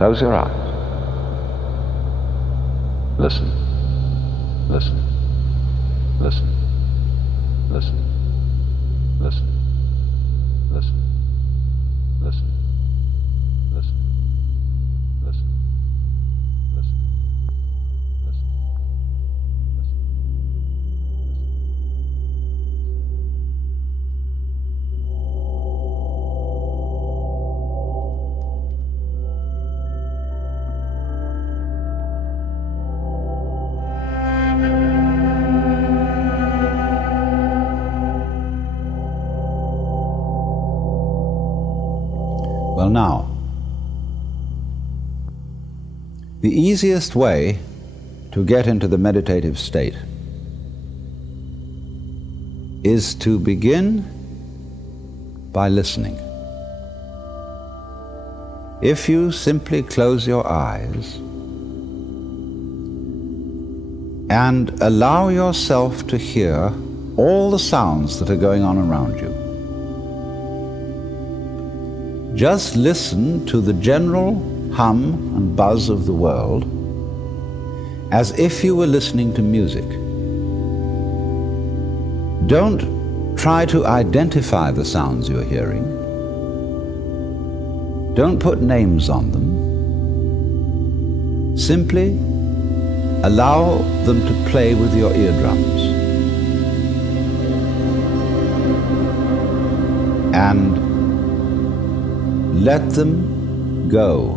Close your eyes. Listen. Listen. Listen. Listen. Listen. Listen. Listen. Listen. Listen. Listen. Listen. Well, now, the easiest way to get into the meditative state is to begin by listening. If you simply close your eyes and allow yourself to hear all the sounds that are going on around you, just listen to the general hum and buzz of the world as if you were listening to music. Don't try to identify the sounds you're hearing. Don't put names on them. Simply allow them to play with your eardrums. And let them go.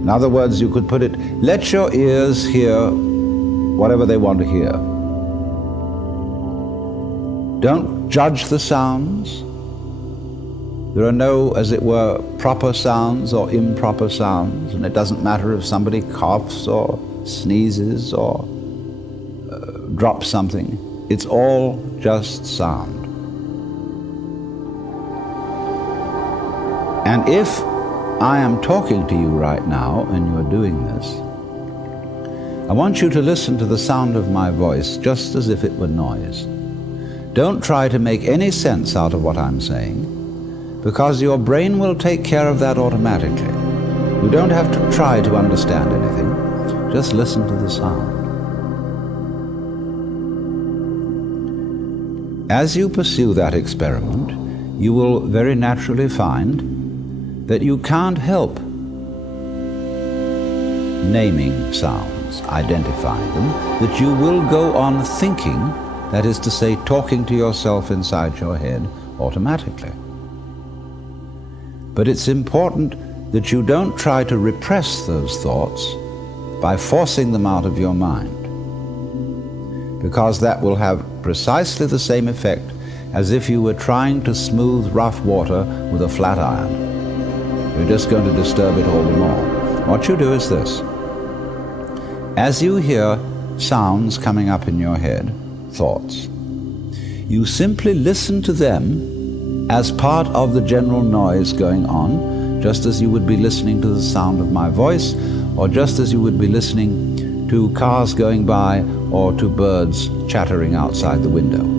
In other words, you could put it, let your ears hear whatever they want to hear. Don't judge the sounds. There are no, as it were, proper sounds or improper sounds, and it doesn't matter if somebody coughs or sneezes or drops something. It's all just sound. And if I am talking to you right now and you're doing this, I want you to listen to the sound of my voice just as if it were noise. Don't try to make any sense out of what I'm saying, because your brain will take care of that automatically. You don't have to try to understand anything. Just listen to the sound. As you pursue that experiment, you will very naturally find that you can't help naming sounds, identifying them, that you will go on thinking, that is to say, talking to yourself inside your head automatically. But it's important that you don't try to repress those thoughts by forcing them out of your mind, because that will have precisely the same effect as if you were trying to smooth rough water with a flat iron. You're just going to disturb it all the more. What you do is this. As you hear sounds coming up in your head, thoughts, you simply listen to them as part of the general noise going on, just as you would be listening to the sound of my voice, or just as you would be listening to cars going by or to birds chattering outside the window.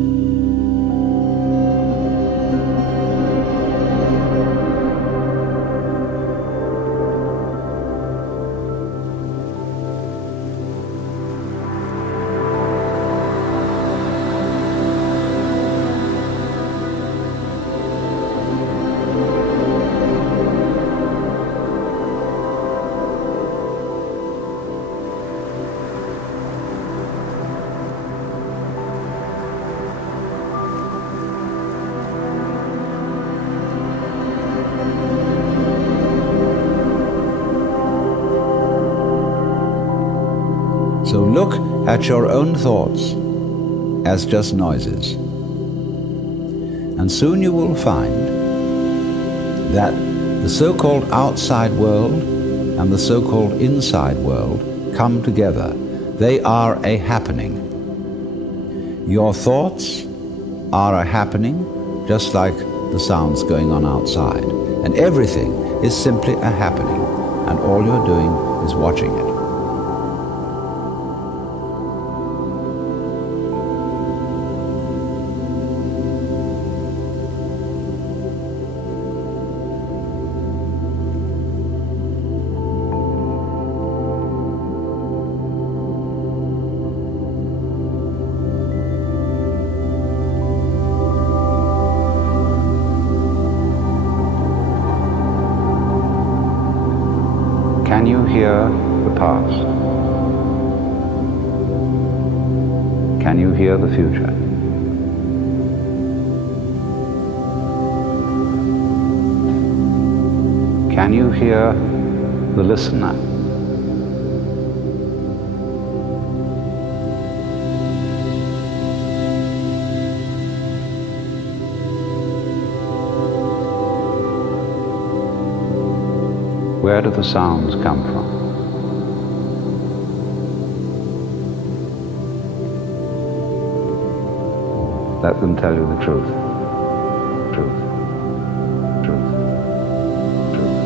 So look at your own thoughts as just noises. And soon you will find that the so-called outside world and the so-called inside world come together. They are a happening. Your thoughts are a happening, just like the sounds going on outside. And everything is simply a happening, and all you're doing is watching it. hear the past? Can you hear the future? Can you hear the listener? Where do the sounds come from? Let them tell you the truth. Truth. Truth. Truth.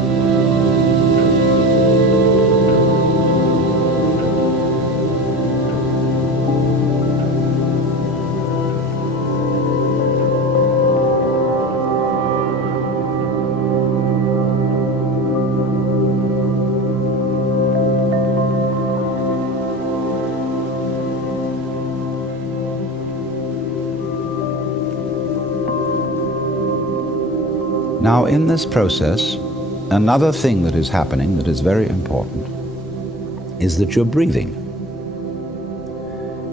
Now, in this process, another thing that is happening that is very important is that you're breathing.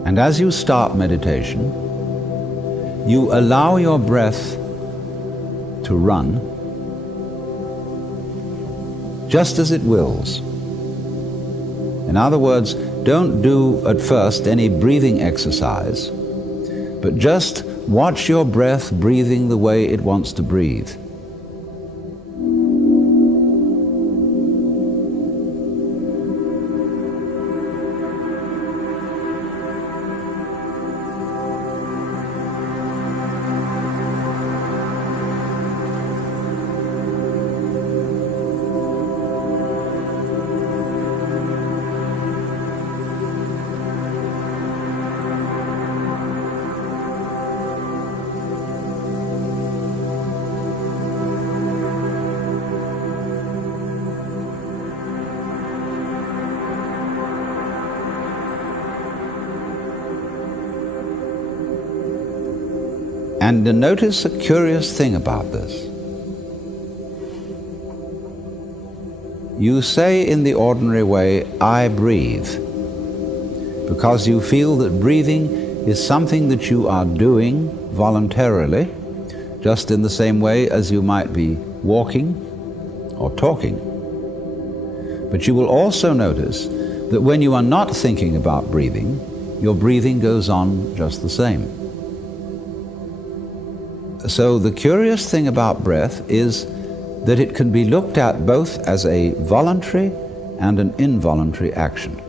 And as you start meditation, you allow your breath to run just as it wills. In other words, don't do at first any breathing exercise, but just watch your breath breathing the way it wants to breathe. And notice a curious thing about this. You say in the ordinary way, I breathe, because you feel that breathing is something that you are doing voluntarily, just in the same way as you might be walking or talking. But you will also notice that when you are not thinking about breathing, your breathing goes on just the same. So the curious thing about breath is that it can be looked at both as a voluntary and an involuntary action.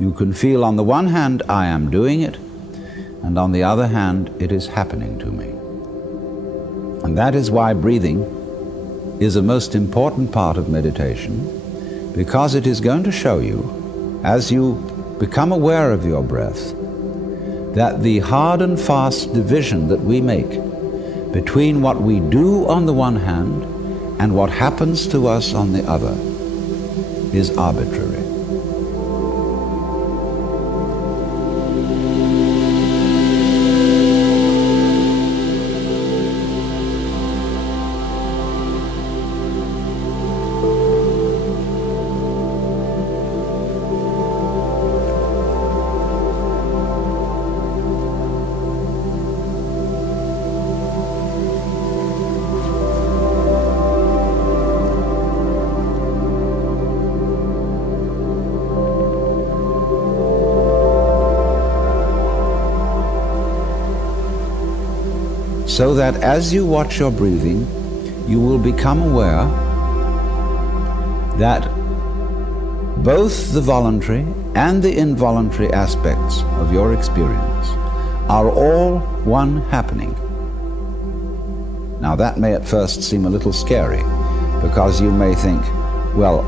You can feel on the one hand, I am doing it, and on the other hand, it is happening to me. And that is why breathing is a most important part of meditation, because it is going to show you, as you become aware of your breath, that the hard and fast division that we make between what we do on the one hand and what happens to us on the other is arbitrary. So that as you watch your breathing, you will become aware that both the voluntary and the involuntary aspects of your experience are all one happening. Now that may at first seem a little scary, because you may think, well,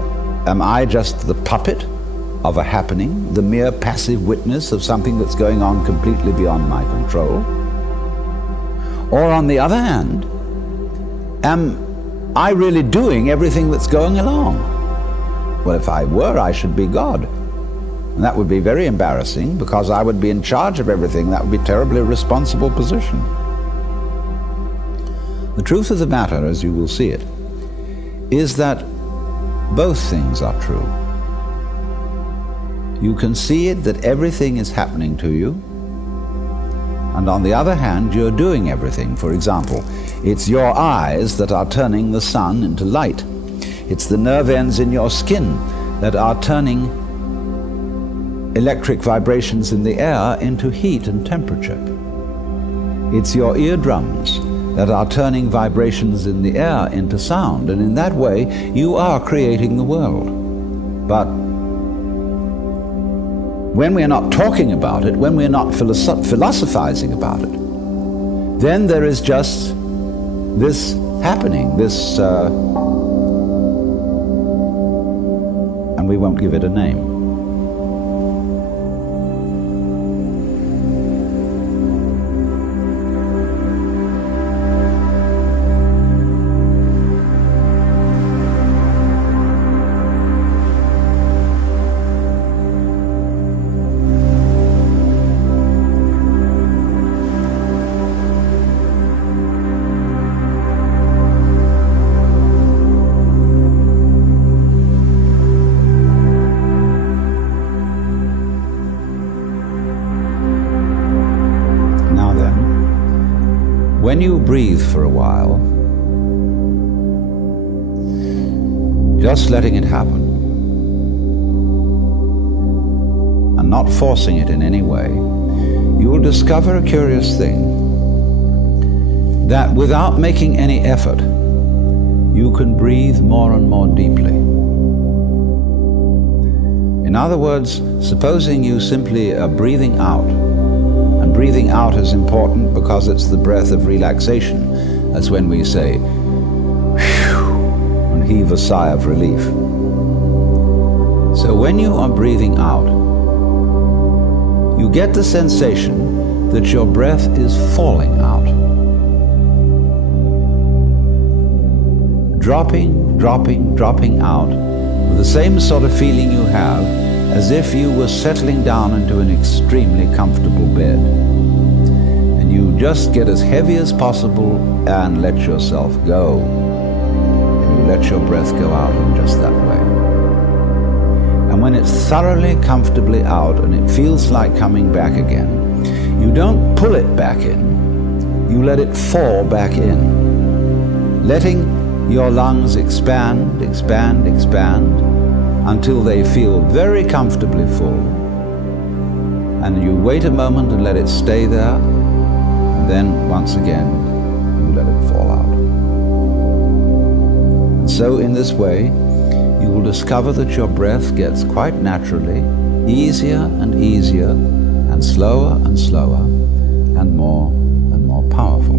am I just the puppet of a happening, the mere passive witness of something that's going on completely beyond my control? Or on the other hand, am I really doing everything that's going along? Well, if I were, I should be God. And that would be very embarrassing, because I would be in charge of everything. That would be a terribly responsible position. The truth of the matter, as you will see it, is that both things are true. You can see it that everything is happening to you, and on the other hand, you're doing everything. For example, it's your eyes that are turning the sun into light. It's the nerve ends in your skin that are turning electric vibrations in the air into heat and temperature. It's your eardrums that are turning vibrations in the air into sound, and in that way you are creating the world. But when we're not talking about it, when we're not philosophizing about it, then there is just this happening, and we won't give it a name. When you breathe for a while, just letting it happen and not forcing it in any way, you will discover a curious thing, that without making any effort, you can breathe more and more deeply. In other words, supposing you simply are breathing out, and breathing out is important because it's the breath of relaxation, as when we say, whew, and heave a sigh of relief. So when you are breathing out, you get the sensation that your breath is falling out. Dropping, dropping, dropping out, with the same sort of feeling you have as if you were settling down into an extremely comfortable bed. And you just get as heavy as possible and let yourself go. And you let your breath go out in just that way. And when it's thoroughly comfortably out and it feels like coming back again, you don't pull it back in, you let it fall back in, letting your lungs expand, expand, expand, until they feel very comfortably full. And you wait a moment and let it stay there, and then once again you let it fall out. And so in this way you will discover that your breath gets quite naturally easier and easier, and slower and slower, and more powerful.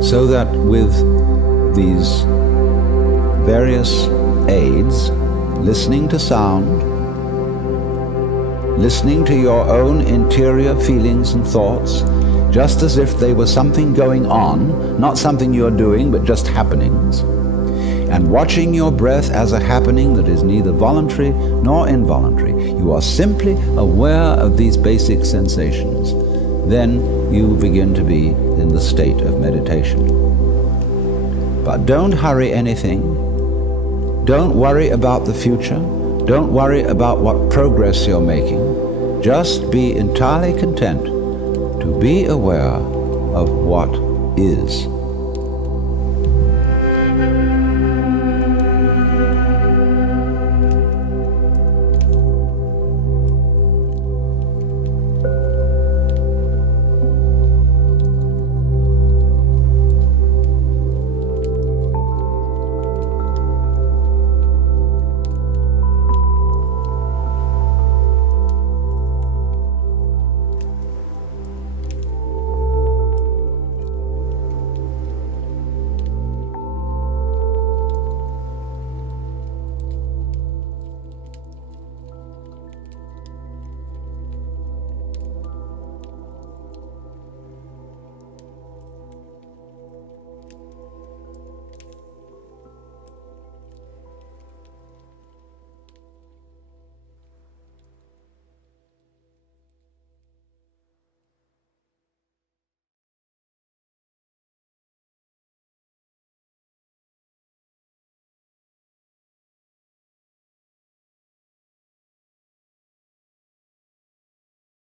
So that with these various aids, listening to sound, listening to your own interior feelings and thoughts, just as if they were something going on, not something you're doing, but just happenings, and watching your breath as a happening that is neither voluntary nor involuntary, you are simply aware of these basic sensations, then you begin to be in the state of meditation. But don't hurry anything. Don't worry about the future. Don't worry about what progress you're making. Just be entirely content to be aware of what is.